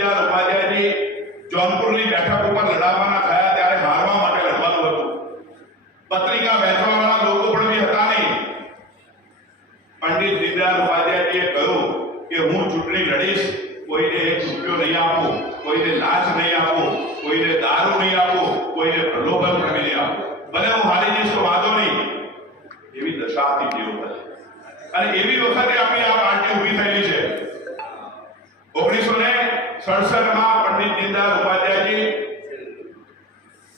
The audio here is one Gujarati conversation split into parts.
દીનદયાળ ઉપાધ્યાયજી જૌનપુરની બેઠક ઉપર લડાવવાના થયા ત્યારે હારવા માટે લડવાનું હતું. પત્રિકા વહેંચવાવાળા લોકો પણ બી હતા નહીં. પંડિત દીનદયાળ ઉપાધ્યાયજીએ કહ્યું કે હું ચૂંટણી લડીશ, કોઈને એક રૂપિયો નહીં આપું, કોઈને લાંચ નહીં આપું, કોઈને દારૂ નહીં આપું, કોઈને પ્રલોભન પણ નહીં આપું, ભલે હું હારી જઈશ તો વાંધો નહીં. એવી દશા હતી તે વખતે. અને એવી વખતે આપણી આ પાર્ટી ઊભી થયેલી છે. 1967 પંડિત દીનદયાળ ઉપાધ્યાયજી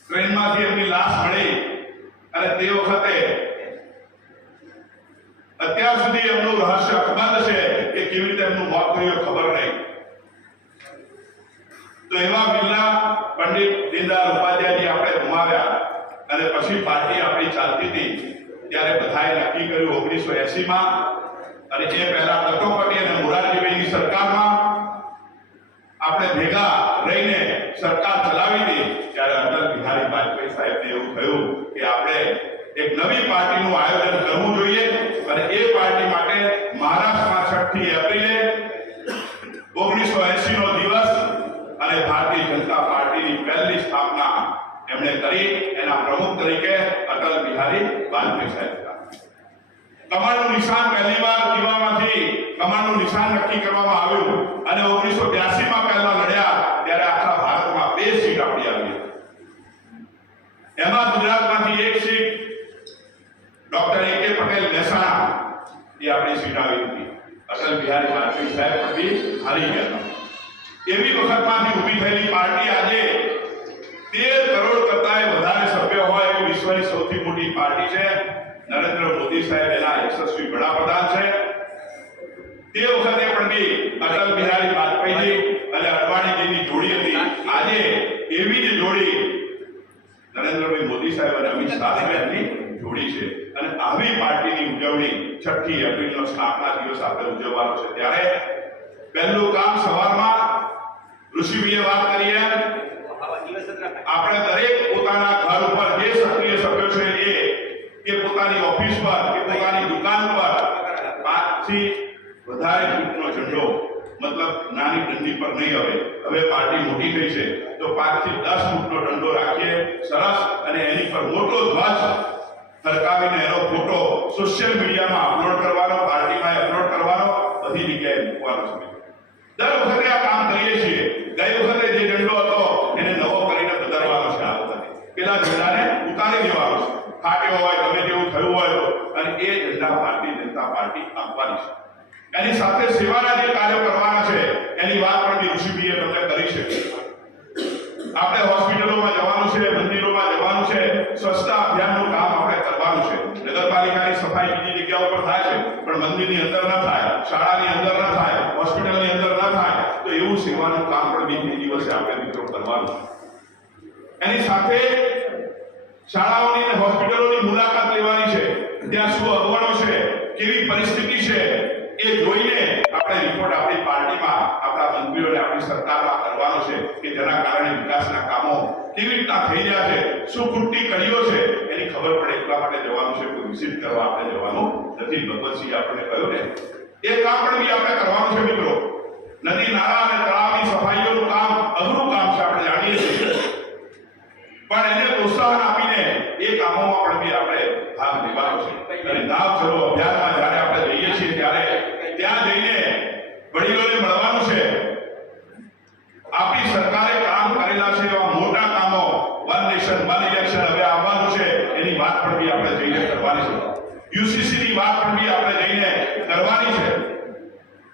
ટ્રેનમાંથી એમની લાશ મળી અને તે વખતે અત્યાર સુધી એમનું રહસ્ય અકબંધ છે કે કેવી રીતે એમનું મોત થયું ખબર નહીં. તો એવા બિરલા પંડિત દીનદયાળ ઉપાધ્યાયજી આપણે ગુમાવ્યા અને પછી પાર્ટી આપણી ચાલતી હતી ત્યારે બધાએ નક્કી કર્યું 1980 અને એ પહેલા કટોકટી અને મોરારજીભાઈની સરકારમાં આપણે ભેગા રહીને સરકાર ચલાવી હતી ત્યારે અટલ બિહારી વાજપેયી સાહેબને એવું થયું કે આપણે એક નવી પાર્ટીનું આયોજન કરવું જોઈએ અને એ પાર્ટી માટે મહારાષ્ટ્રમાં 6 એપ્રિલે 1980 નો દિવસ અને ભારતીય જનતા પાર્ટીની પહેલી સ્થાપના એમણે કરી. એના પ્રમુખ તરીકે અટલ બિહારી વાજપેયી સાહેબ હતા. કમળનું નિશાન પહેલીવાર દીવામાંથી કમળનું નિશાન નક્કી કરવામાં આવ્યું અને 1982 માં પહેલા લડ્યા ત્યારે આખા ભારતમાં 2 સીટ આપણી આવી. એમાં ગુજરાતમાંથી 1 seat doctor A.K. Patel Mehsana એ આપણી સીટ આવી હતી. અટલ બિહારી વાજપેયી સાહેબ પણ બી હારી ગયા. એવી વખતમાંથી ઊભી થયેલી પાર્ટી આજે 13 કરોડ કરતાંય વધારે સભ્યો હોય એવી વિશ્વની સૌથી મોટી પાર્ટી છે. નરેન્દ્ર મોદી સાહેબ એના યશસ્વી વડાપ્રધાન છે. તે વખતે પણ બી અટલ બિહારી વાજપેયીજી અને અડવાણીજીની જોડી હતી. આજે એવી જ જોડી નરેન્દ્રભાઈ મોદી સાહેબ અને અમિત શાહ સાહેબની જોડી છે. અને આવી પાર્ટીની ઉજવણી 6 એપ્રિલનો સ્થાપના દિવસ આપણે ઉજવવાનો છે. ત્યારે પહેલું કામ સવારમાં ઋષિભાઈએ વાત કરી એમ આપણે દરેક પોતાના ઘર ઉપર જે સક્રિય સભ્યો છે એ પોતાની ઓફિસ પર કે પોતાની દુકાન પર 5 થી વધારે ફૂટનો ઝંડો, મતલબ નાની ડંડી પર નહીં, હવે પાર્ટી મોટી થઈ છે તો 5 થી 10 ફૂટનો ડંડો રાખીએ સરસ, અને એની પર મોટો ધ્વજ ફરકાવીને એનો ફોટો સોશિયલ મીડિયામાં અપલોડ કરવાનો, પાર્ટીમાં અપલોડ કરવાનો, બધી જગ્યાએ મૂકવાનો છે. દર વખતે આ કામ કરીએ છીએ. ગઈ વખતે જે ઝંડો હતો એને નવો કરીને બદલવાનો છે. આ વખતે પેલા ઝંડાને ઉતારી દેવાનો છે, ફાટ્યો હોય ગમે તેવું થયું હોય તો, અને એ ઝંડા ભારતીય જનતા પાર્ટી આપવાની છે. એની સાથે સેવાના જે કાર્યો કરવાના છે એની વાત પણ ઋષિભાઈએ તમને કરી છે. આપણે હોસ્પિટલોમાં જવાનું છે, મંદિરોમાં જવાનું છે, સ્વચ્છતા અભિયાનનું કામ આપણે કરવાનું છે. નગરપાલિકાની સફાઈ બીજી જગ્યાઓ પર થાય છે પણ મંદિરની અંદર ન થાય, શાળાની અંદર ન થાય, હોસ્પિટલની અંદર ન થાય, તો એવું સેવાનું કામ પણ બીજે દિવસે આપણે મિત્રો કરવાનું છે. એની સાથે શાળાઓની અને હોસ્પિટલોની મુલાકાત લેવાની છે. ત્યાં શું અગવડો છે, કેવી પરિસ્થિતિ છે એ જોઈને આપણે રિપોર્ટ આપણી પાર્ટીમાં આપણા મંત્રીઓને આપણી સરકારમાં કરવાનો છે કે જેના કારણે વિકાસના કામો કેવી રીતના થઈ રહ્યા છે, શું ખૂટતી કડીઓ છે એની ખબર પડે. એટલા માટે જવાનું છે, કોઈ વિઝિટ કરવા આપણે જવાનું નથી. ભગવતસિંહ આપણે કહ્યું ને એ કામ પણ બી આપણે કરવાનું છે મિત્રો. નદી નાળા અને તળાવની સફાઈઓનું કામ અઘરું કામ છે, આપણે જાણીએ છીએ, પણ એને પ્રોત્સાહન આપીને એ કામોમાં પણ બી આપણે ભાગ લેવાનો છે. અને ગામ ચલો અભિયાનમાં જ્યારે આપણે જઈએ છીએ ત્યારે ત્યાં જઈને વડીલોને મળવાનું છે. આપણી સરકારે કામ કરેલા છે એવા મોટા કામો, વન નેશન વન ઇલેક્શન હવે આવવાનું છે એની વાત પણ બી આપણે જઈને કરવાની છે. યુસીસી ની વાત પણ બી આપણે જઈને કરવાની છે.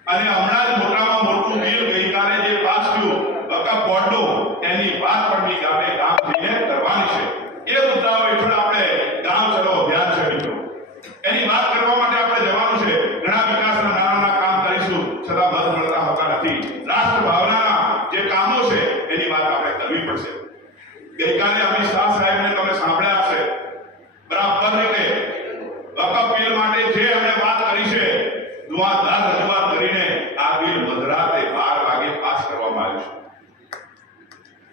અને હમણાં જ મોટામાં મોટું બિલ ગઈકાલે જે પાસ થયું વકફ બોર્ડનું, એની વાત પણ બી આપણે ગામ જઈને કરવાની છે. એ મુદ્દાઓ હેઠળ આપણે ગામ ચલો અભિયાન છે મિત્રો, એની વાત કરવા માટે આપણે જવાનું છે. ઘણા વિકાસના નાના કામ કરીશું છતાં મત મળતા હોતા નથી. રાષ્ટ્ર ભાવનાના જે કામો છે એની વાત આપણે કરવી પડશે. ગઈકાલે અમિત શાહ સાહેબને તમે સાંભળ્યા હશે, બરાબર રીતે વકફ બિલ માટે જે એમણે વાત કરી છે, ધુઆધાર રજૂઆત કરીને આ બિલ મધરાતે 12 વાગે પાસ કરવામાં આવ્યું છે.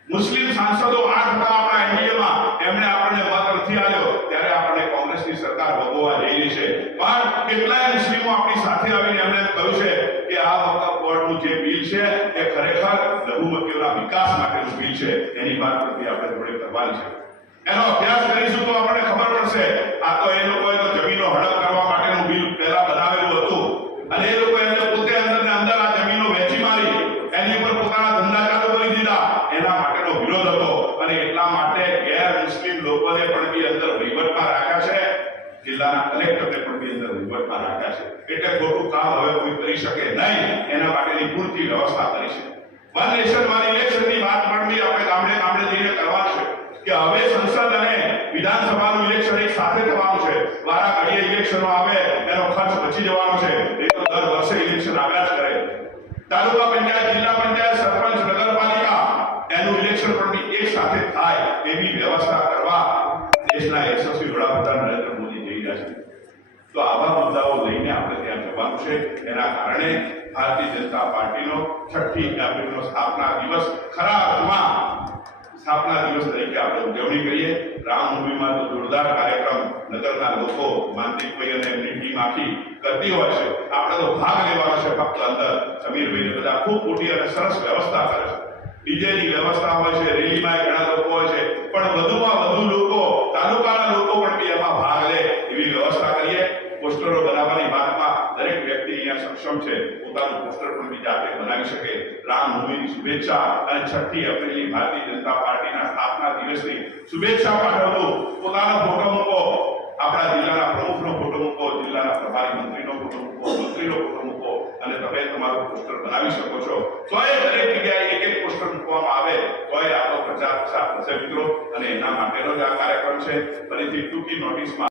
મુસ્લિમ સાંસદો 8 હતા આપણા એનડીએમાં, એમણે આપણને મત નથી આપ્યો ત્યારે આપણને કોંગ્રેસની સરકાર ભોગવવા જઈ રહી છે. પણ કેટલાય મુસ્લિમો આપણી સાથે આવીને એમણે કહ્યું છે કે આ વકફ બોર્ડનું જે બિલ છે એ ખરેખર લઘુમતીઓના વિકાસ માટેનું બિલ છે એની વાત પણ આપણે જોડે કરવાની છે. એનો અભ્યાસ કરીશું તો આપણને ખબર પડશે. આ તો એ લોકોએ તો જમીનો હડપ કરવા માટેનું બિલ પહેલા બનાવેલું હતું અને એ લોકો એમને પોતે અંદર ને અંદર આ જમીનો વેચી મારી એની ઉપર પોતાના ધંધા ચાલુ કરી દીધા. એના માટેનો વિરોધ હતો અને એટલા માટે ગેર મુસ્લિમ લોકોને પણ બી અંદર વહીવટમાં રાખ્યા છે, જિલ્લાના કલેક્ટરને પણ બી અંદર વહીવટમાં રાખ્યા છે. એટલે ખોટું કામ હવે કોઈ કરી શકે નહીં એના માટેની પૂરતી વ્યવસ્થા કરી છે. વન નેશન વન ઇલેક્શનની વાત પણ બી આપણે ગામડે ગામડે જઈને કરવાનું છે કે હવે સંસદ અને વિધાનસભાનું ઇલેક્શન એક સાથે થવાનું છે. વારા ઘડીએ ઇલેક્શનો આવે એનો ખર્ચ બચી જવાનો છે. એ તો દર વર્ષે ઇલેક્શન આવ્યા જ કરે. તાલુકા પંચાયત, જિલ્લા પંચાયત, સરપંચ, નગરપાલિકા એનું ઇલેક્શન પણ બી એક સાથે થાય એવી વ્યવસ્થા કરવા દેશના યશસ્વી વડાપ્રધાન નરેન્દ્ર મોદી જઈ રહ્યા છે. તો આવા મુદ્દાઓ લઈને આપણે ત્યાં જવાનું છે. એના કારણે ભારતીય જનતા પાર્ટીનો 6મી એપ્રિલનો સ્થાપના દિવસ ખરા અર્થમાં સ્થાપના દિવસ તરીકે આપણે ઉજવણી કરીએ. રામનવમીમાં તો જોરદાર કાર્યક્રમ નગરના લોકો, માનદીપભાઈ અને એમની ટીમ આખી કરતી હોય છે. આપણે તો ભાગ લેવાનો છે. ફક્ત અંદર સમીરભાઈ બધા ખૂબ મોટી અને સરસ વ્યવસ્થા કરે છે. ડીજેની વ્યવસ્થા હોય છે, રેલીમાં ઘણા લોકો હોય છે, પણ વધુમાં વધુ લોકો, તાલુકાના લોકો પણ બી એમાં ભાગ લે એવી વ્યવસ્થા કરીએ. પોસ્ટરો બનાવવાની વાતમાં દરેક વ્યક્તિ અહીંયા સક્ષમ છે, પોતાનું પોસ્ટર પણ બી જાતે બનાવી શકે. રામનવમીની શુભેચ્છા અને 6મી એપ્રિલની ભારતીય જનતા પાર્ટીના સ્થાપના દિવસની શુભેચ્છા પાઠવતો પોતાનો ફોટો મૂકો, આપણા જિલ્લાના પ્રમુખનો ફોટો મૂકો, જિલ્લાના પ્રભારી મંત્રીનો ફોટો મૂકો, મંત્રીનો ફોટો મૂકો અને તમે તમારું પોસ્ટર બનાવી શકો છો. તો એ દરેક જગ્યાએ એક એક પોસ્ટર મૂકવામાં આવે તો એ આપણો પ્રચાર પ્રસાર થશે મિત્રો. અને એના માટેનો જ આ કાર્યક્રમ છે. ફરીથી ટૂંકી નોટિસમાં